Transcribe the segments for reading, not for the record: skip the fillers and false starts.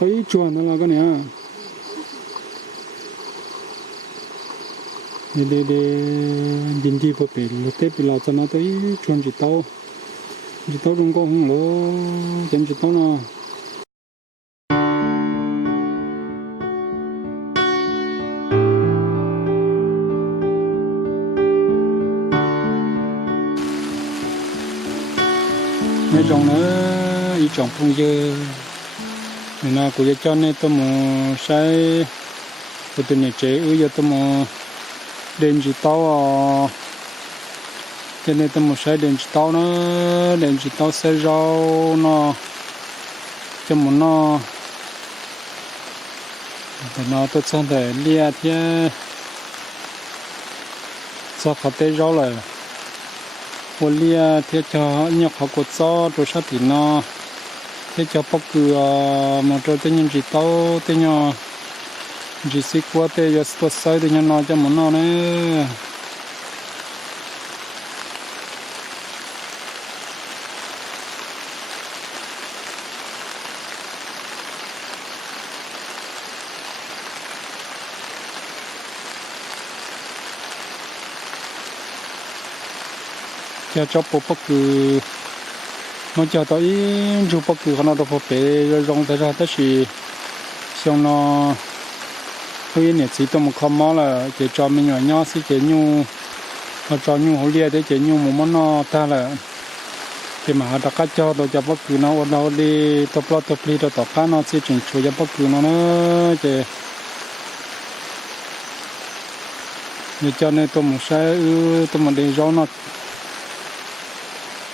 thấy chuồn nó là cái này để nhìn đi vào bể lúa tép bị lọt cho nó thấy chuồn chỉ tao không có không lúa chém chỉ tao nó mấy trồng nữa ý trồng phong dơ nên là của cho nên tôi muốn sai của tôi này chế ư tôi muốn đèn chỉ tao cho nên tôi muốn sai đèn chỉ tao nó đèn chỉ tao sẽ rau nó cho muốn nó để nó tôi xong để lia thì cho họ tê rau lại một lia thì cho nhóc họ cột gió rồi sát thì nó thế cho bóc cửa một trò tên nhân chỉ tao tên nhỏ chỉ xí qua tên giờ tôi sai tên nhỏ nó cho muốn nó nữa cho bóc cửa nó cho tới chụp bóc cửa nó đâu có phải rong tới ra tới gì xong nó tôi nhớ chỉ tôi một con mỏ là chỉ cho mình nhỏ nhỏ xí chỉ nhu họ cho nhu hậu lia để chỉ nhu một món nó ta là thì mà họ đặt cho tôi cho bóc cửa nó ở đâu đi tập đi tập cá nó sẽ chỉnh chuột cho bóc cửa nó chỉ để cho nên tôi một sai tôi một để rau nó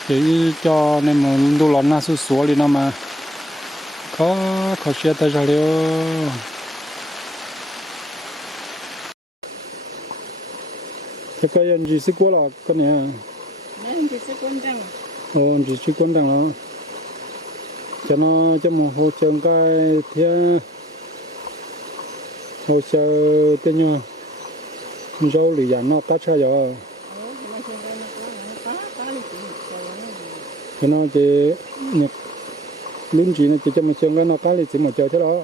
để cho nên mà đồ lợn na số đi nó mà có xe tay ra liệu cái anh chỉ xích quá là cái này anh chỉ xích quân đằng anh chỉ xích quân đằng đó cho nó cho một hồ sơ cái thế hồ sơ tên nhau rau lì dàn nó tách ra rồi cho nó chỉ nhập lính chỉ nó chỉ cho mình xem cái nó cái là chỉ một chờ thế đó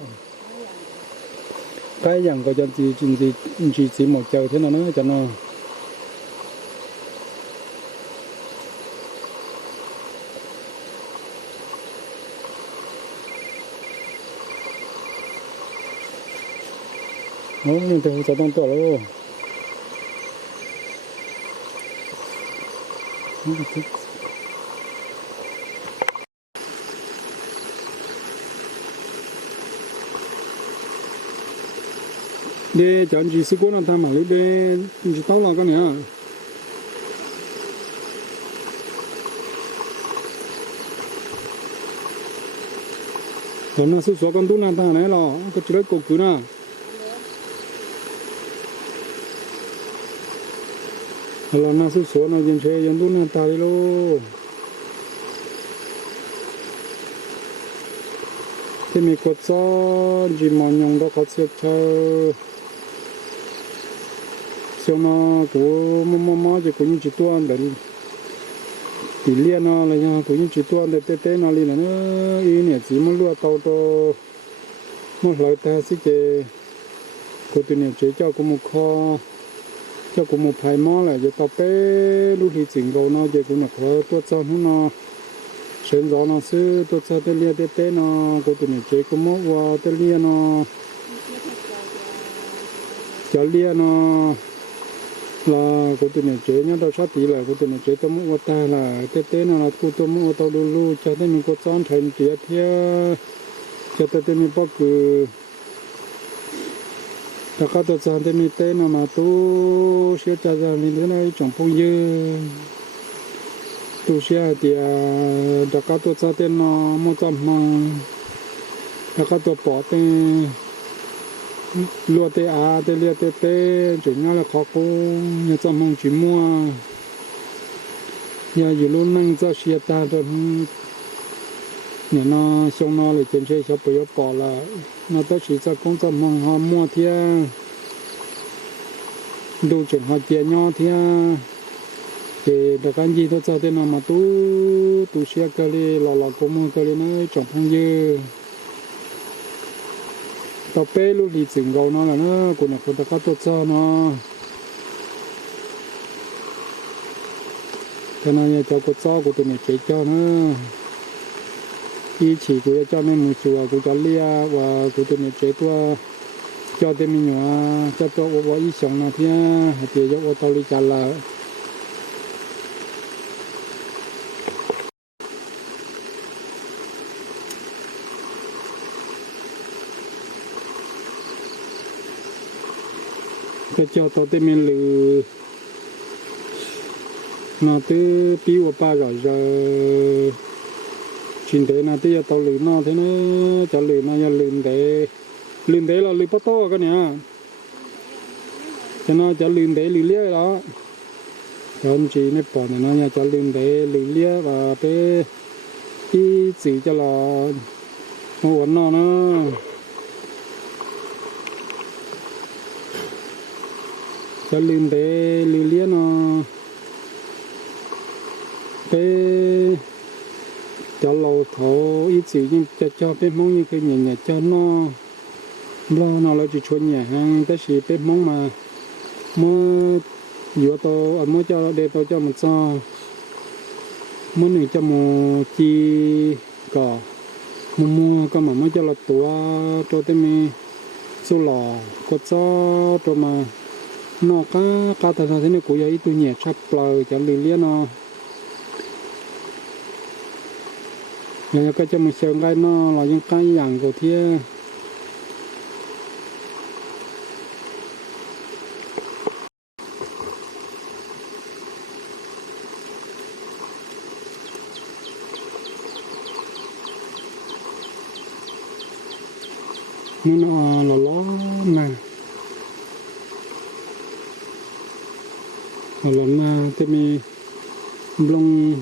cái dạng của cho chỉ một chờ thế nào nữa cho nó mình thấy sao đang to luôn để chọn chỉ số nó tham mà lấy để chỉ tao là cái này còn nó số con tu nào ta này là cái chuyện cổ cứ na là nó số nó dân chơi dân tu nào ta đi luôn thì mình có cho chỉ mòn nhung đó có sẽ chơi xong nó của mò chỉ của những chỉ tuôn để tỷ lệ nó là nhau của những chỉ tuôn để tê nó đi là nó ý nghĩa chỉ muốn lúa tàu to một loại ta sẽ chơi của tụi này chơi cho của một kho cho của một phải mò là giờ tàu bé lúc thì chỉnh rồi nó chơi của nó khó tuốt cho nó trên gió nó xứ tôi cho tôi lia tê nó có tụi này chơi có mốt qua tôi lia nó cho lia nó là có tụi này chơi nhá đâu sát tí là có tụi này chơi tôi mốt qua ta là tê nó là tôi mốt tao lu cho tôi mình có chọn thành kia theo cho tôi mình bắt cứ tất cả tôi chọn tôi mình tê nó mà tôi sẽ cho ra mình thế này trồng phong dưa tu sửa thì đặc các tôi cho tên nó một trăm mà đặc các tôi bỏ tên lúa tên tên lia tên chủ nhau là khó cô nhà trăm mong chỉ mua nhà dù luôn năng cho sửa ta rồi nhà nó xong nó lại trên xe bây giờ bỏ là nó tới chỉ cho công trăm mong họ mua theo đủ chuyện họ chia nhau theo thì đặc anh gì tôi cho tên nào mà tu xe cái này lò cũng mua cái này nó trồng phong dưa tao bé lúc đi chừng gầu nó là nó của nhà của ta có tốt cho nó cho nên cho có cho của tụi này chế cho nó ý chỉ của cho nên một chùa của cho lia và của tụi này chế tua cho tụi mình nhỏ cho tôi có ý sống nào thế thì cho tôi đi trả lại cho tao tụi mình lừa nó từ piu ba rồi giờ chuyện thế nào thì tao lừa nó thế nó cho lừa nó lừa để là lừa bắt to cái nè cho nó cho lừa để lừa lia đó cho anh chị nó bỏ nó nha cho lừa để lừa lia và cái chỉ cho là mua nó cho lừa để lừa lia nó cái cho lầu thổ ít gì nhưng cho cái món như cái nhà cho nó lo nó là chỉ chuẩn nhà hàng cái gì cái món mà mua vừa to ở mua cho để tôi cho một cho mua này cho một chi cỏ mua cái mà mua cho là tua cho tới mi số lò có cho cho mà nó cá thật thế này cũng vậy tôi nhẹ sắp lời cho liền nó giờ cái cho mình xem cái nó là những cái dạng của thiên nó là ló nè là na thế mi blong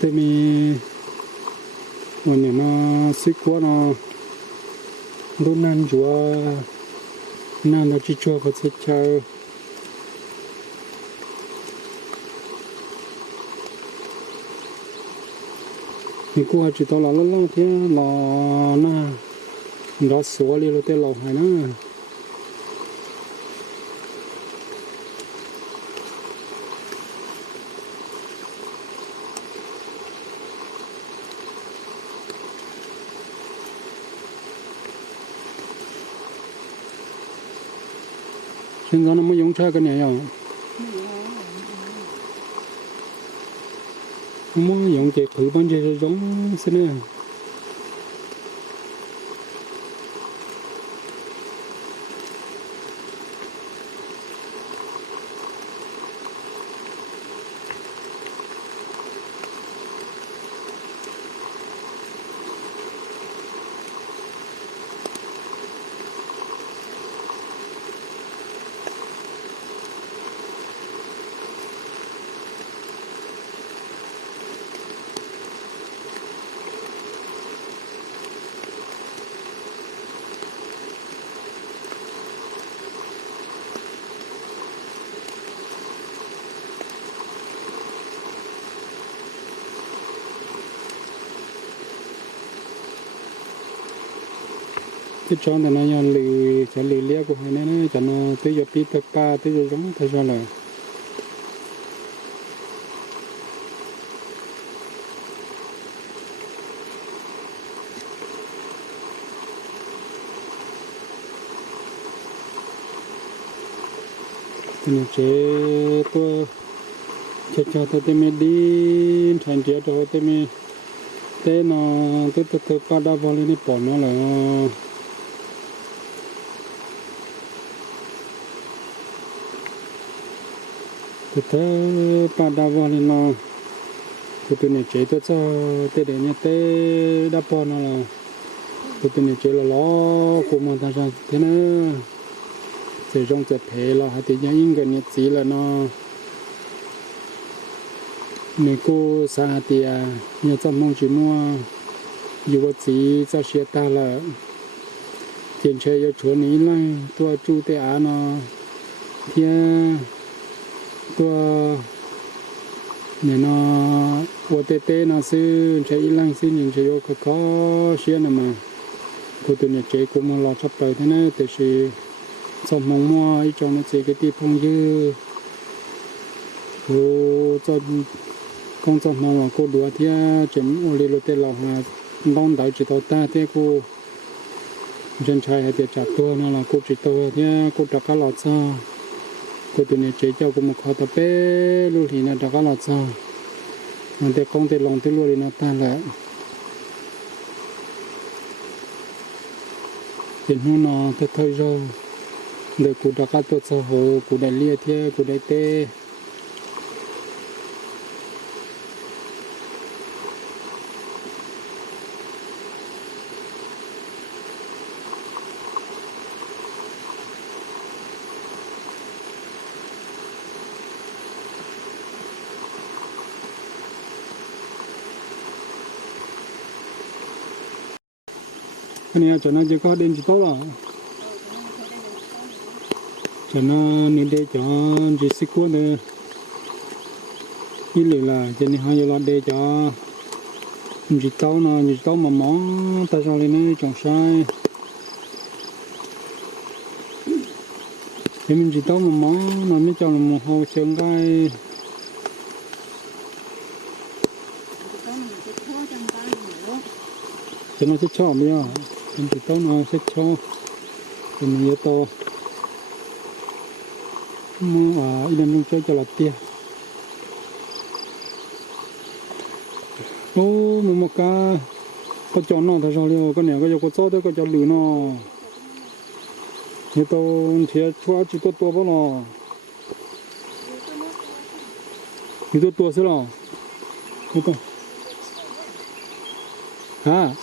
thế miวันนี้nó xích quá nó đốt nan chúa nan nó chỉ chúa có thể chơi mình qua chỉ tao là lâu thế là na nó xóa đi rồi thế lâu hay nữa hiện giờ nó mới dùng chơi cái này rồi mới dùng chạy thử bán chơi giống thế này cái chọn này nó lì cho lì lia của hai nó cho nó tới giờ pi tập ba tới giờ giống thời gian là mình chế tôi cho tôi tìm đi thành chế cho tôi tìm thế nó tôi qua đào vào lên bỏ nó là tôi qua đào vào lên nó tôi này chế tôi cho tôi để nhà tôi đào bỏ nó là tôi này chế là nó cũng mà ta sao thế nữa thì trong chợ thế là thì nhà in cái nhiệt gì là nó nếu cô xa thì nhà trong mong chỉ mua dù gì cho xe ta là tiền chơi cho chỗ này lại tôi chú tế nó thì tôi này nó của tê nó sư chơi lại sư những chơi có xe nào mà cô tụi này chế cũng mà lo sắp tới thế này thì sẽ xong mong mua ấy cho nó chế cái tiệp phong dư cô cho con cho mong là cô đùa thì chém ô lê lô tê lò hà đón đợi chỉ tao ta thế cô dân trai hay tiệp chặt tua nó là cô chỉ tao thế cô đặt cá lọt sao cô tụi này chế cho cô một khó tập bé luôn thì nó đặt cá lọt sao mà để con để lòng tới luôn thì nó tan lại hiện hôm nó thật thời rồi để cụ đặt các tuột xã hội cụ đại lia thế cụ đại tê anh em cho nó chỉ có đến chỉ tốt rồi cho nó nên để cho chỉ xích cuốn nữa như là cho nên hai giờ để cho chỉ tao mà món ta cho lên nó trồng sai thì mình chỉ tao mà món nó mới cho là một hồ chân cái cho nó sẽ cho bây giờ mình chỉ tao nó sẽ cho thì mình nhớ to mua in em chơi cho là tiền ô một cái có cho nó thật sao liệu cái này có cho tới có cho lử nó như tôi thì chua chỉ tôi bao nó như tôi xí lo như tôi hả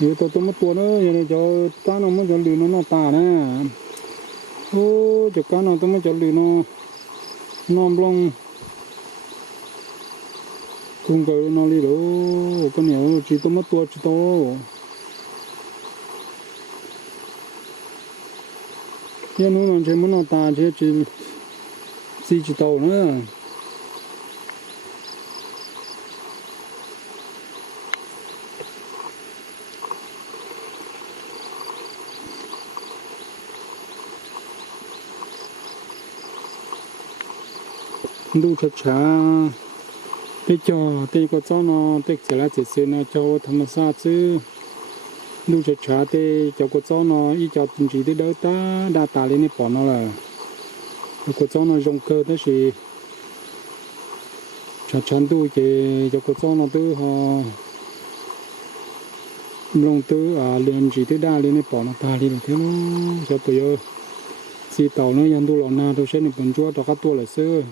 như tôi mất tua nữa như này cho ta nó mới cho lử nó tà nè ô cho cá nào tôi mới cho lử nó bông cùng cái nó đi đâu con nhiều chỉ tôi mất tua chỉ tôi hiện nó chỉ muốn nó tà chỉ tàu nữa đủ chặt chả để cho để có cho nó để chỉ là chỉ sử nó cho tham gia chứ đủ chặt chả để cho có cho nó ý cho tình chỉ để đỡ ta đa tà lên bỏ nó là có cho nó dùng cơ đó thì chặt chắn đủ thì cho có cho nó tư họ lông tư liền chỉ để đa lên bỏ nó ta đi thế nó cho bây giờ si tàu nó nhận đủ lon na tôi sẽ được bận chúa cho các tua là xưa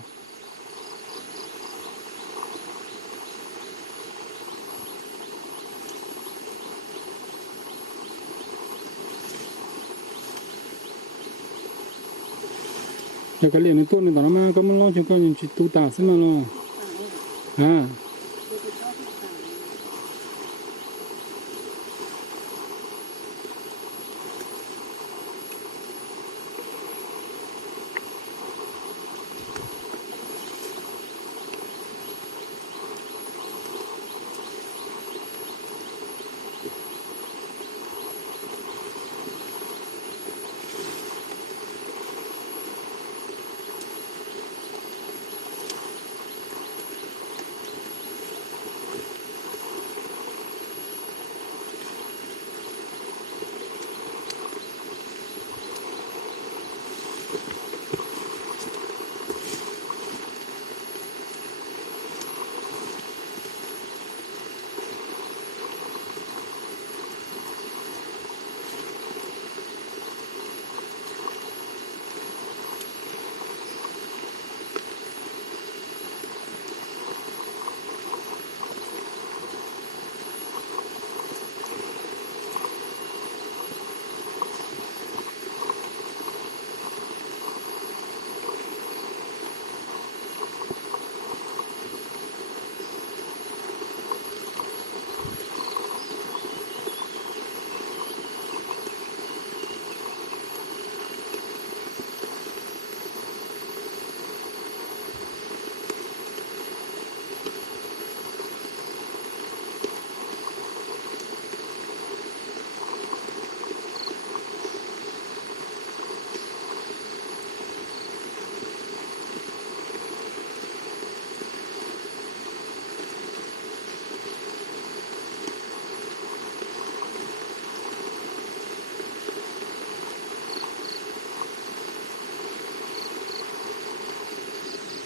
cái liền này tốt nên tao mà có muốn lo cho con nhìn chỉ tu tả xem mà lo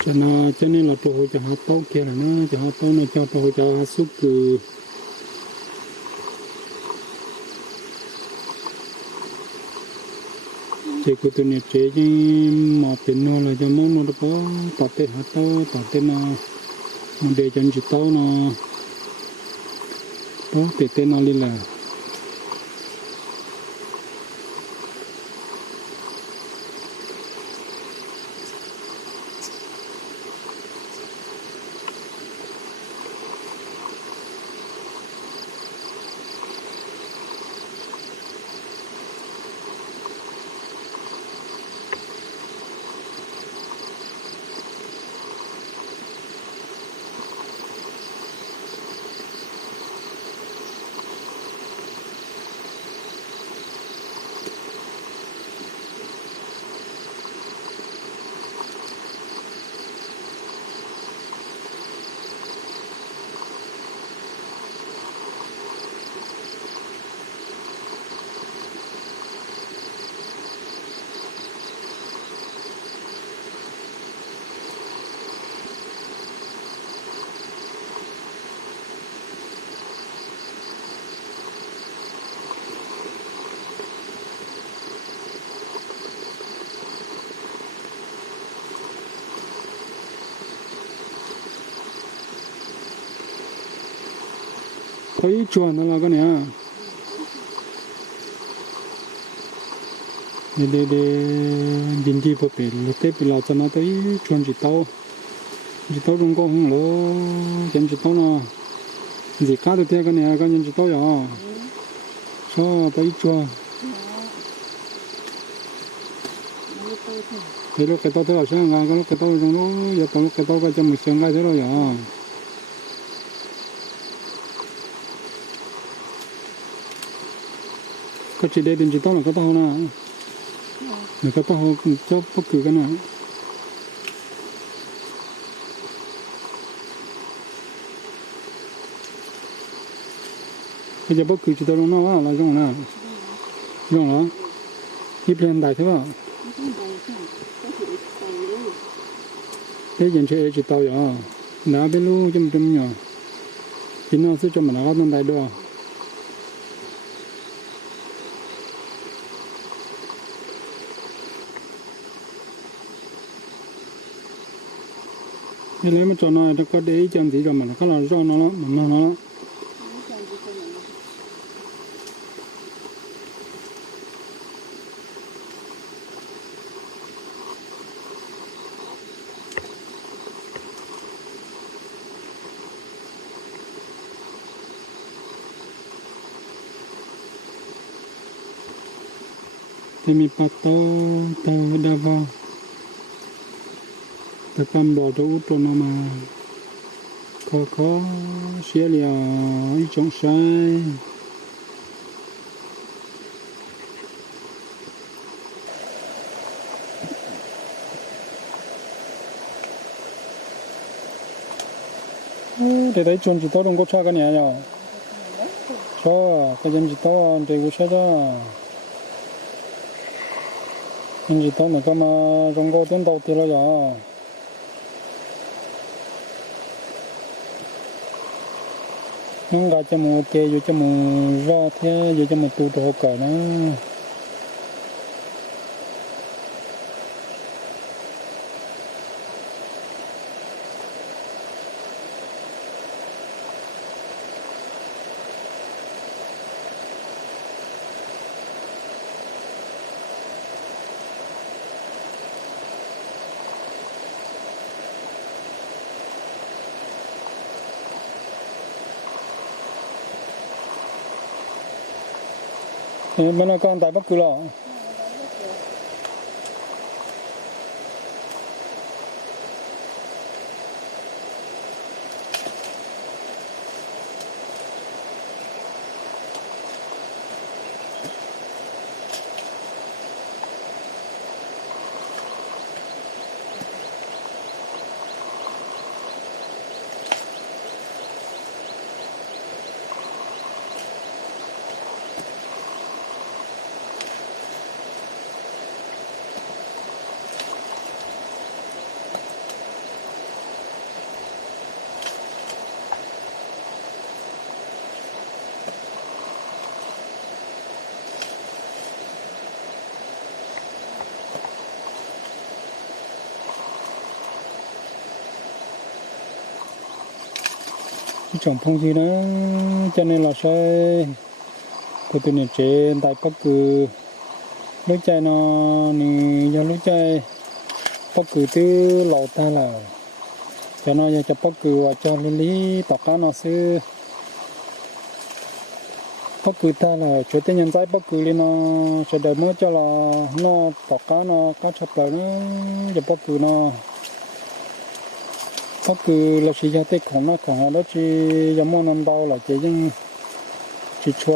cho nên là tôi cho họ tao kia là nó cho họ tao nó cho tôi cho suốt cứ chỉ có tôi nhập chế chứ mà bên nó là cho món nó có tao tên họ tao tên nó để cho chị tao nó đó tên nó lên là thấy chuồn nó là cái này để nhìn đi vào biển lúc tết bị lọt cho nó tới chuồn chỉ tao trong con không lỗ chém chỉ tao nó gì cá được thế cái này cái nhân chỉ tao vậy sao tới chuồn thế lúc cái tao thế là sao ngang cái lúc cái tao trong nó giờ tao lúc cái tao cái cho một xương cái thế rồi vậy có chỉ để đến chỉ tao là cái tao nè người cái tao cho bất cứ cái nào bây giờ bất cứ chỉ tao nó là giống nào giống đó ít lên đại thế nào thế dân chơi chỉ tao vậy đã biết luôn chấm nhỏ chỉ nó sẽ cho mình nó có đại đồ nên lấy mà cho nó có để ý chân thì rồi mà nó có là do nó mà nó thì mình bắt tao đào vào ta cầm bỏ cho út cho nó mà khó xé liều ít trong sai để đấy chuẩn chỉ tao đừng có cha cái này nhở cho cái dân chỉ tao để có cha cho dân chỉ tao này cái mà trong có tiền đầu tiên là giờ nhưng gà cho một kê vô cho một ra thế vô cho một tụ đồ cỡ nó bên nó con tại Bắc Cử Lò cái trồng phong gì đó cho nên là sẽ của tụi này chế tại bất cứ lối chạy nó thì do lối chạy bất cứ từ lầu ta là cho nó cho bất cứ cho lý tọt cá nó sư bất cứ ta là chỗ tên nhân giải bất cứ lên nó sẽ đợi mới cho là nó tọt cá nó cá chập lại nó cho bất cứ nó bất cứ là chỉ cho tếtของnóของđó chỉ giống món ăn đau là chỉ những chỉ cho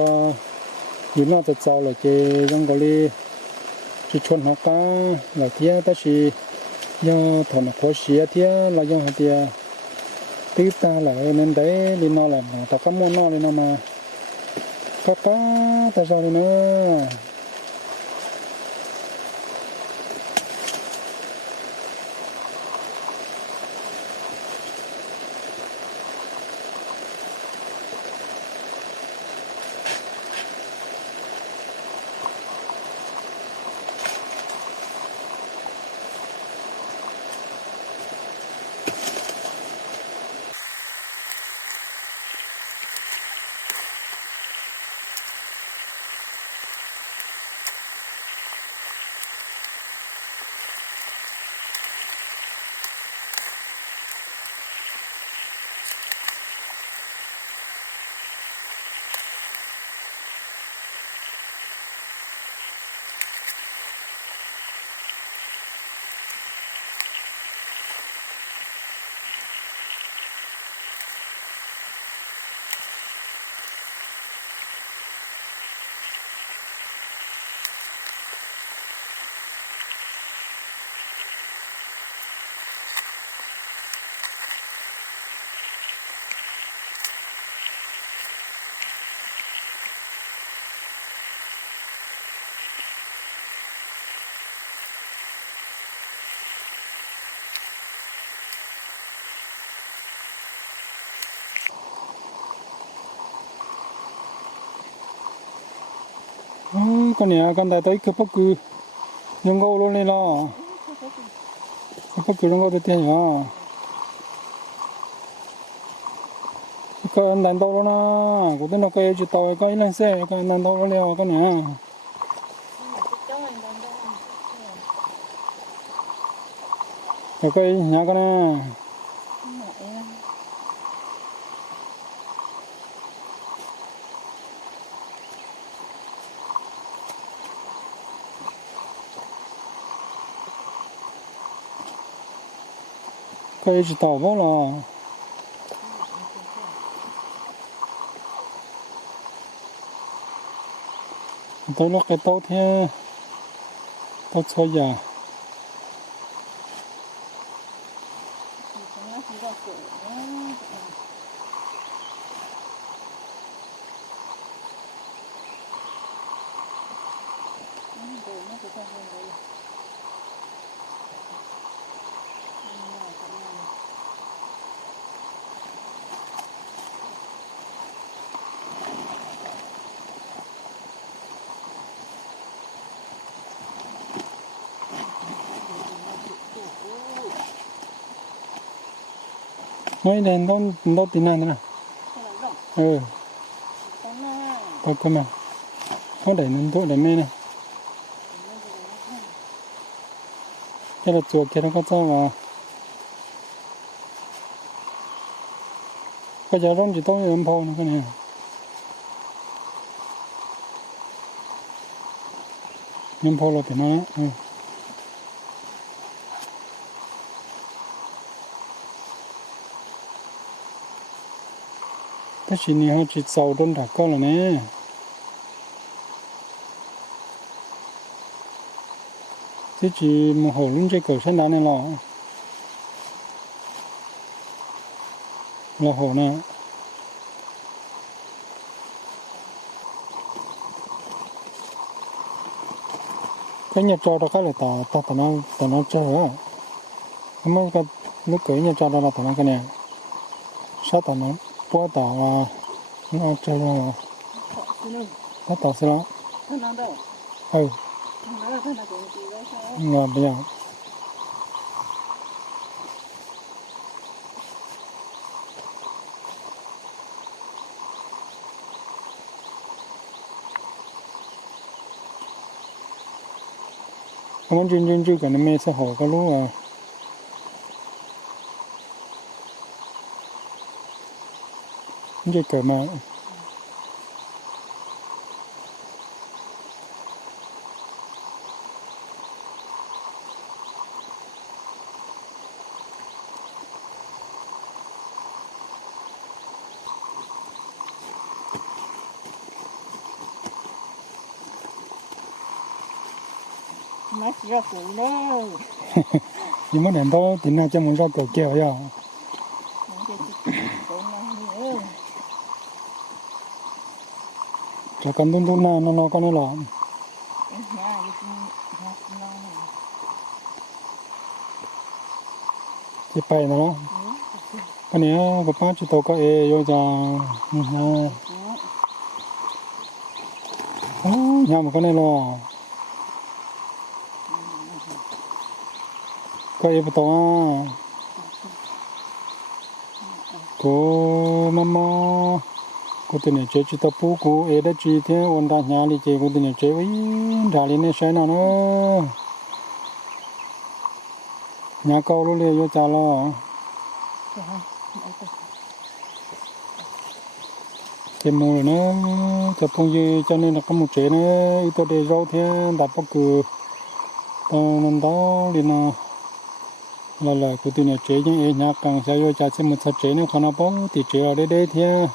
những nó tự造là chỉ giống gọi là chỉ chuẩn họ cá là thế ta chỉ do thằng nó khó xía thế là do hạt tiền thứ ta là nên đấy đi nó là ta có món nó lên nó mà có cá ta sao nữa con này con đại tới cái bất cứ những câu luôn này lo bất cứ những câu được tiền nhá cái anh đánh tàu nó của tên nó cái chỉ tàu cái lên xe cái anh đánh tàu nó leo con này cái nhà con này cái chỉ tàu vô là tôi lúc cái tàu thế tàu chơi giờ mấy đèn đâu tin nào thế nào tôi cơ mà có để nên tôi để mê này cái là chuột kia nó có cho vào cái giờ rong chỉ tôi âm phô nữa cái này âm phô là thì nó cái gì này họ chỉ giàu đơn đặc con là nè thế chỉ một hồ luôn chơi cờ sân đá này là hồ nè cái nhà trọ đó cái là ta nó chơi á không mấy cái lúc cưới nhà trọ đó là ta nó cái này sao ta nó bữa ta là nó chơi là nó tao sẽ nó ngon bây giờ món trên chưa cả mẹ sẽ hỏi có lúc à chưa cả mà Nó chỉ là phụ đó. nhưng mà đến đó thì nào cho muốn ra cầu kèo ya Nó chỉ phụ nó nữa. cho con tung nó con nó lọ Nhà cái nó này. chỉ bay nó cái này có bao nhiêu tàu có e vô ra nhà mà con này lo có e bắt tàu cô mama cô tên này chơi chỉ tập bố cô e đã chỉ thế ôn đã nhà đi chơi cô tên này chơi với ra lên này sai nào nữa nhà câu luôn liền vô trả lo cái mù này nó chụp phong dư cho nên là có một chế nữa ít tôi để rau thế đặt bao cừ nên đó thì nó là cái tiền này chế nhưng nhà càng sẽ vô trả xem một số chế nữa còn nó bao thì chế ở đây thế